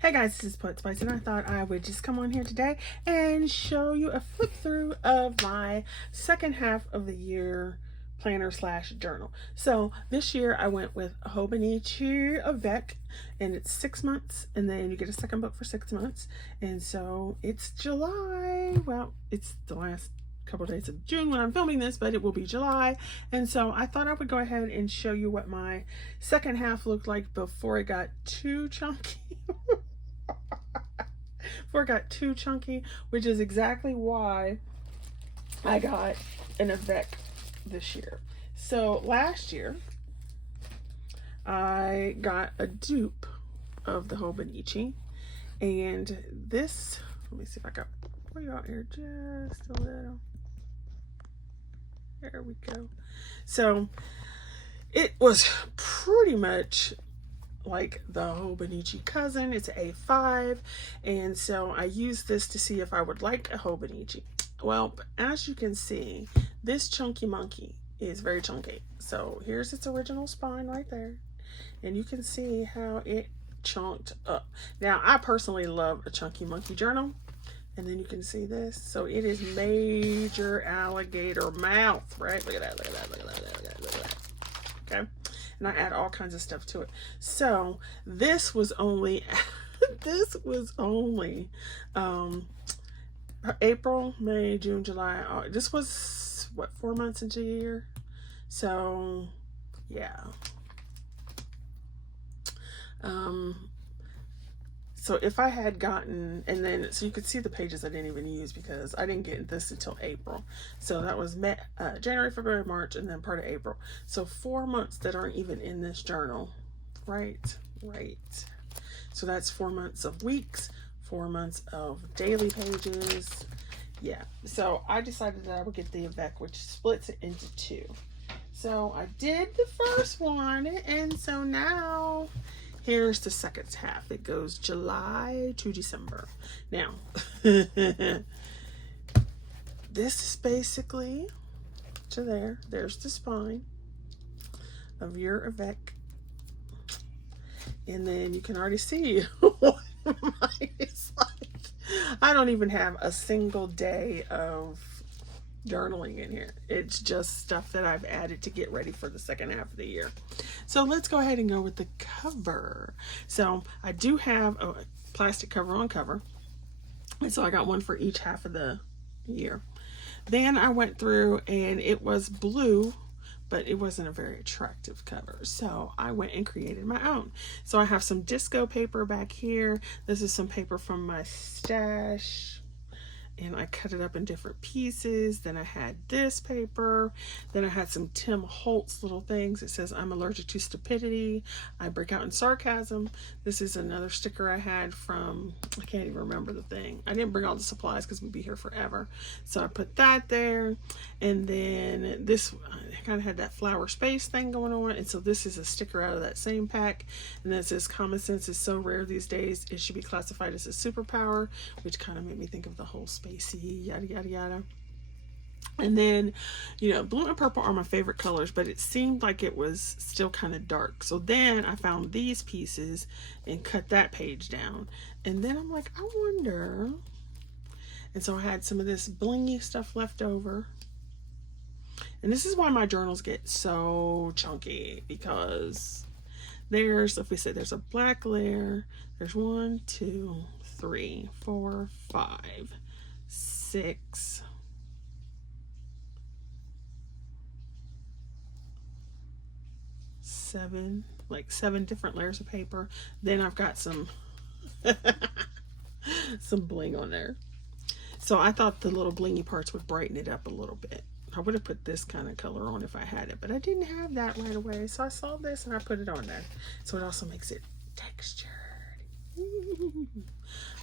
Hey guys, this is Poet Spice, and I thought I would just come on here today and show you a flip through of my second half of the year planner slash journal. So this year I went with Hobonichi Havec, and it's 6 months, and then you get a second book for 6 months. And so it's July. Well, it's the last couple of days of June when I'm filming this, but it will be July. And so I thought I would go ahead and show you what my second half looked like before it got too chunky. Before it got too chunky, which is exactly why I got an Havec this year. So last year I got a dupe of the Hobonichi, and this, let me see if I got put you out here just a little. There we go. So it was pretty much like the Hobonichi cousin. It's an A5, and so I used this to see if I would like a Hobonichi. Well, as you can see, this chunky monkey is very chunky. So here's its original spine right there, and you can see how it chunked up. Now I personally love a chunky monkey journal, and then you can see this. So it is major alligator mouth, right? Look at that, look at that, look at that, look at that, look at that. Okay, and I add all kinds of stuff to it. So this was only April, May, June, July. This was what, 4 months into the year. So yeah. So if I had gotten, and then so you could see the pages I didn't even use because I didn't get this until April. So that was January, February, March, and then part of April. So 4 months that aren't even in this journal. Right. So that's 4 months of weeks, 4 months of daily pages. Yeah. So I decided that I would get the Havec, which splits it into two. So I did the first one, and so now here's the second half. It goes July to December. Now, this is basically to there. There's the spine of your Havec. And then you can already see what mine is like. I don't even have a single day of journaling in here. It's just stuff that I've added to get ready for the second half of the year. So let's go ahead and go with the cover. So I do have a plastic cover on cover, and so I got one for each half of the year. Then I went through, and it was blue, but it wasn't a very attractive cover, so I went and created my own. So I have some disco paper back here. This is some paper from my stash, and I cut it up in different pieces. Then I had this paper. Then I had some Tim Holtz little things. It says, "I'm allergic to stupidity. I break out in sarcasm." This is another sticker I had from, I can't even remember the thing. I didn't bring all the supplies because we'd be here forever. So I put that there. And then this, I kind of had that flower space thing going on. And so this is a sticker out of that same pack. And that says, "Common sense is so rare these days, it should be classified as a superpower," which kind of made me think of the whole spacey, yada, yada, yada. And then, you know, blue and purple are my favorite colors, but it seemed like it was still kind of dark. So then I found these pieces and cut that page down. And then I'm like, I wonder. And so I had some of this blingy stuff left over. And this is why my journals get so chunky, because there's, if we say there's a black layer, there's 1, 2, 3, 4, 5, 6, 7, like 7 different layers of paper. Then I've got some some bling on there. So I thought the little blingy parts would brighten it up a little bit. I would have put this kind of color on if I had it, but I didn't have that right away. So I saw this and I put it on there. So it also makes it textured.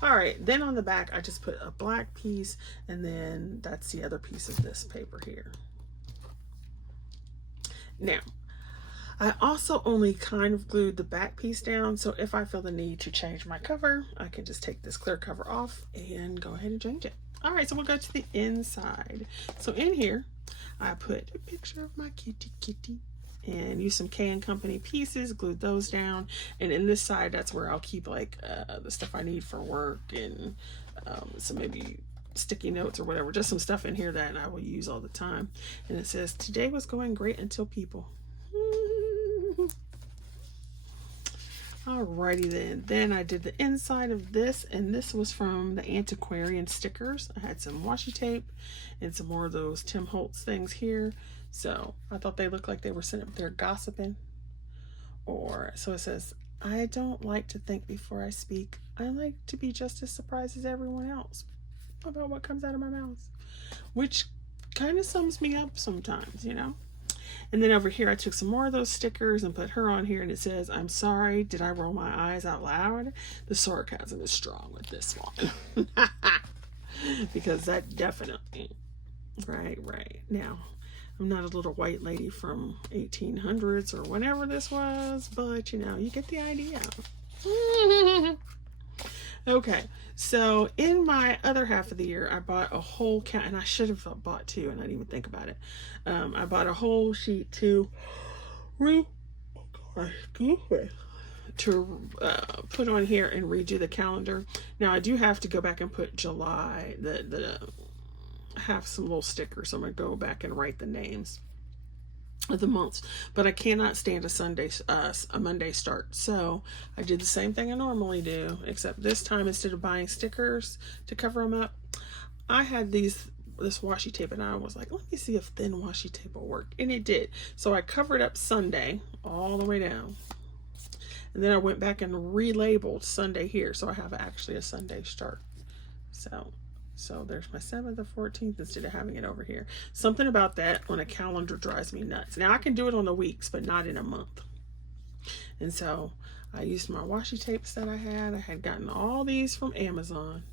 All right, then on the back I just put a black piece, and then that's the other piece of this paper here. Now I also only kind of glued the back piece down, so if I feel the need to change my cover, I can just take this clear cover off and go ahead and change it. All right, so we'll go to the inside. So in here I put a picture of my kitty, and use some K & Company pieces, glued those down. And in this side, that's where I'll keep like the stuff I need for work, and some maybe sticky notes or whatever, just some stuff in here that I will use all the time. And it says, today was going great until people. Alrighty then. Then I did the inside of this, and this was from the Antiquarian stickers. I had some washi tape and some more of those Tim Holtz things here. So I thought they looked like they were sitting up there gossiping. Or, so it says, I don't like to think before I speak. I like to be just as surprised as everyone else about what comes out of my mouth. Which kind of sums me up sometimes, you know? And then over here, I took some more of those stickers and put her on here, and it says, I'm sorry, did I roll my eyes out loud? The sarcasm is strong with this one. Because that definitely, right. Now, I'm not a little white lady from 1800s or whenever this was, but you know, you get the idea. Okay, so in my other half of the year, I bought a whole and I should have bought two, and I didn't even think about it. I bought a whole sheet to put on here and redo the calendar. Now I do have to go back and put July, have some little stickers, so I'm gonna go back and write the names of the months, but I cannot stand a Monday start. So I did the same thing I normally do, except this time, instead of buying stickers to cover them up, I had this washi tape, and I was like, let me see if thin washi tape will work, and it did. So I covered up Sunday all the way down, and then I went back and relabeled Sunday here, so I have actually a Sunday start. So there's my 7th, the 14th, instead of having it over here. Something about that on a calendar drives me nuts. Now I can do it on the weeks, but not in a month. And so I used my washi tapes that I had. I had gotten all these from Amazon.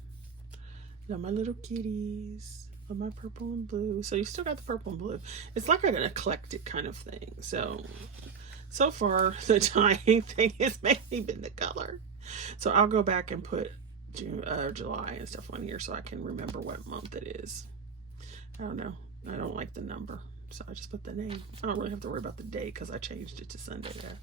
Now my little kitties, of my purple and blue. So you still got the purple and blue. It's like an eclectic kind of thing. So far the dyeing thing has mainly been the color. So I'll go back and put June, July and stuff on here so I can remember what month it is. I don't know. I don't like the number, so I just put the name. I don't really have to worry about the date because I changed it to Sunday there.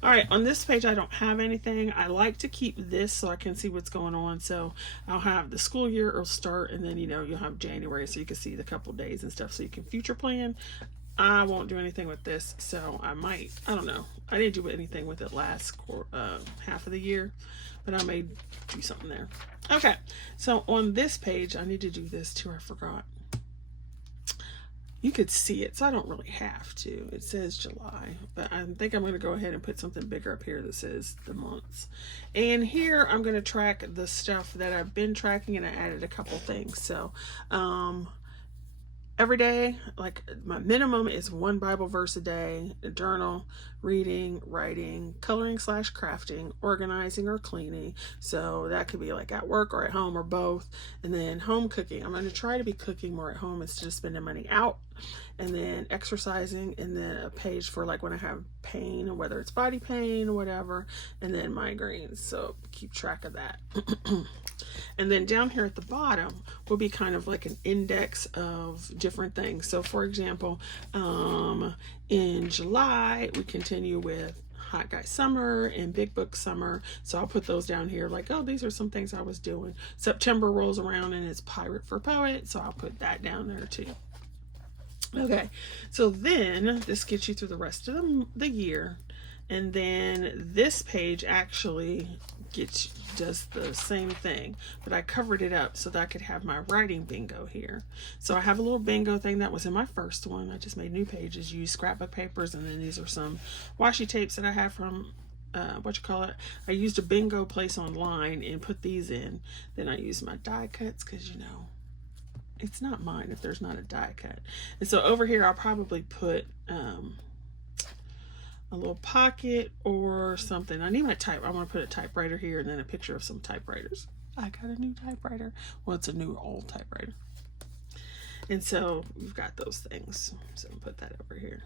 All right, on this page I don't have anything. I like to keep this so I can see what's going on. So I'll have the school year will start, and then, you know, you'll have January, so you can see the couple days and stuff so you can future plan. I won't do anything with this, so I don't know. I didn't do anything with it last half of the year, but I may do something there. Okay, so on this page, I need to do this too. I forgot. You could see it, so I don't really have to. It says July, but I think I'm going to go ahead and put something bigger up here that says the months. And here I'm going to track the stuff that I've been tracking, and I added a couple things. So, every day, like my minimum is 1 Bible verse a day, a journal, reading, writing, coloring / crafting, organizing or cleaning. So that could be like at work or at home or both. And then home cooking. I'm going to try to be cooking more at home instead of spending money out. And then exercising, and then a page for like when I have pain, whether it's body pain or whatever, and then migraines. So keep track of that. And then down here at the bottom will be kind of like an index of different things. So for example, in July, we continue with Hot Guy Summer and Big Book Summer. So I'll put those down here like, oh, these are some things I was doing. September rolls around and it's Pirate for Poet. So I'll put that down there too. Okay, so then this gets you through the rest of the year. And then this page actually does the same thing, but I covered it up so that I could have my writing bingo here. So I have a little bingo thing that was in my first one. I just made new pages, used scrapbook papers, and then these are some washi tapes that I have from I used a bingo place online and put these in. Then I used my die cuts because, you know, it's not mine if there's not a die cut. And so over here I'll probably put a little pocket or something. I need my I want to put a typewriter here, and then a picture of some typewriters. I got a new typewriter. Well, it's a new old typewriter. And so we've got those things. So I'll put that over here.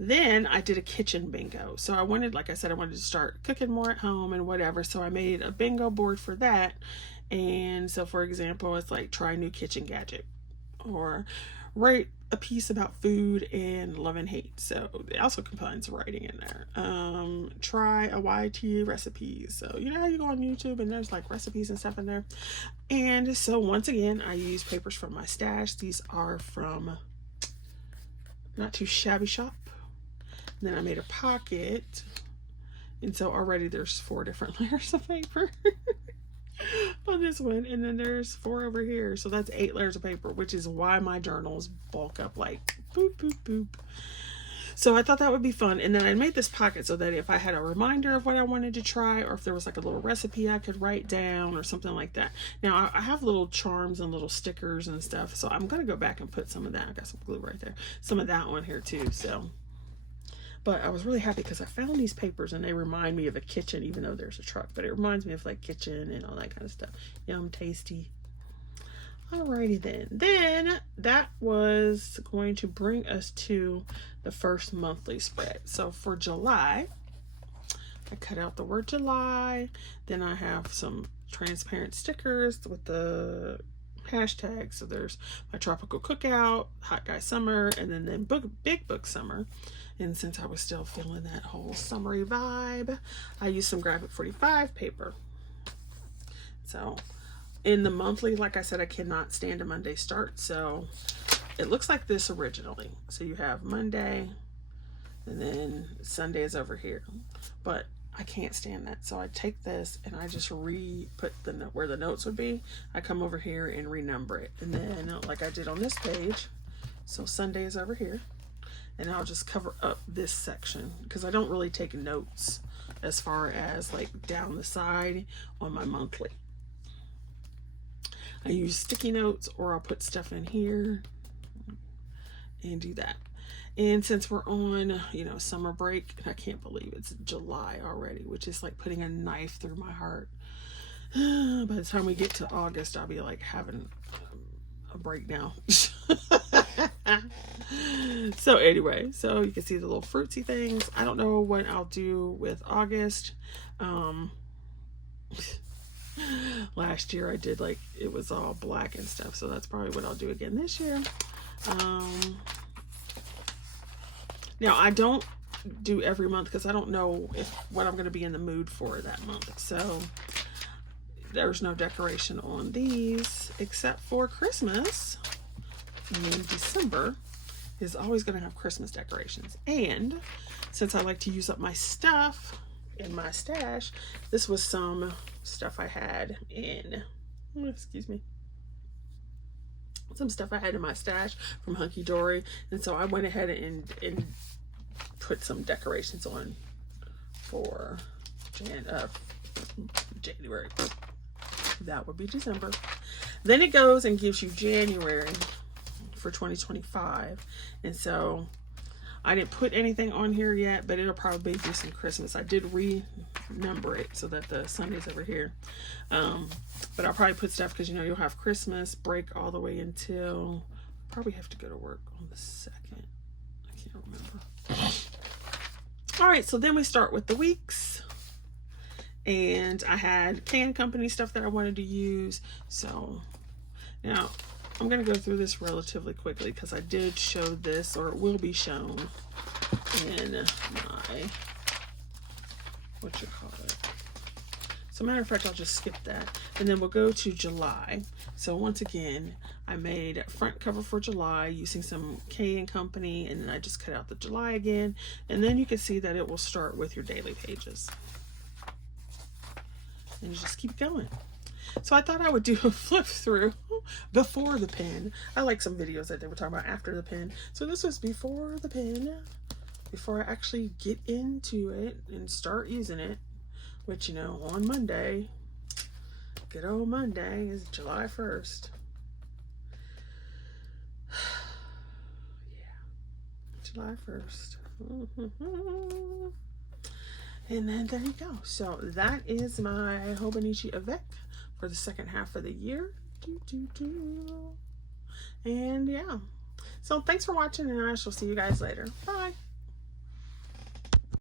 Then I did a kitchen bingo. So I wanted, like I said, I wanted to start cooking more at home and whatever. So I made a bingo board for that. And so for example, it's like try new kitchen gadget, or write a piece about food and love and hate. So it also combines writing in there. Try a YT recipe. So you know how you go on YouTube and there's like recipes and stuff in there. And so once again, I use papers from my stash. These are from Not Too Shabby Shop. And then I made a pocket. And so already there's 4 different layers of paper on this one. And then there's 4 over here. So that's 8 layers of paper, which is why my journals bulk up like boop, boop, boop. So I thought that would be fun. And then I made this pocket so that if I had a reminder of what I wanted to try, or if there was like a little recipe I could write down or something like that. Now I have little charms and little stickers and stuff. So I'm going to go back and put some of that. I got some glue right there. Some of that on here too. So, but I was really happy because I found these papers and they remind me of a kitchen, even though there's a truck, but it reminds me of like kitchen and all that kind of stuff. Yum, tasty. Alrighty then. Then that was going to bring us to the first monthly spread. So for July, I cut out the word July. Then I have some transparent stickers with the hashtags. So there's my tropical cookout, hot guy summer, and then big book summer. And since I was still feeling that whole summery vibe, I used some graphic 45 paper. So in the monthly, like I said, I cannot stand a Monday start. So it looks like this originally. So you have Monday and then Sunday is over here, but I can't stand that. So I take this and I just put the note where the notes would be. I come over here and renumber it. And then like I did on this page, so Sunday is over here. And I'll just cover up this section because I don't really take notes as far as like down the side on my monthly. I use sticky notes, or I'll put stuff in here and do that. And since we're on, you know, summer break, I can't believe it's July already, which is like putting a knife through my heart. By the time we get to August, I'll be like having a breakdown. So anyway, so you can see the little fruitsy things. I don't know what I'll do with August. Last year I did like, it was all black and stuff, so that's probably what I'll do again this year. Now I don't do every month because I don't know what I'm going to be in the mood for that month. So there's no decoration on these except for Christmas. And then December is always going to have Christmas decorations. And since I like to use up my stuff in my stash, this was some stuff I had in, excuse me, some stuff I had in my stash from Hunky Dory. And so I went ahead and put some decorations on for January. That would be December. Then it goes and gives you January for 2025. And so I didn't put anything on here yet, but it'll probably be some Christmas. I did renumber it so that the Sunday's over here. But I'll probably put stuff because, you know, you'll have Christmas break all the way until, probably have to go to work on the 2nd. I can't remember. All right, so then we start with the weeks. And I had Can Company stuff that I wanted to use. So now I'm going to go through this relatively quickly because I did show this, or it will be shown in my, what you call it. So matter of fact, I'll just skip that. And then we'll go to July. So once again, I made a front cover for July using some Can Company, and then I just cut out the July again. And then you can see that it will start with your daily pages. And you just keep going. So I thought I would do a flip through before the pen. I like some videos that they were talking about after the pen. So this was before the pen, before I actually get into it and start using it, which, you know, on Monday, good old Monday, is July 1st. Yeah, July 1st. And then there you go. So that is my Hobonichi Havec for the second half of the year. And yeah. So thanks for watching, and I shall see you guys later. Bye.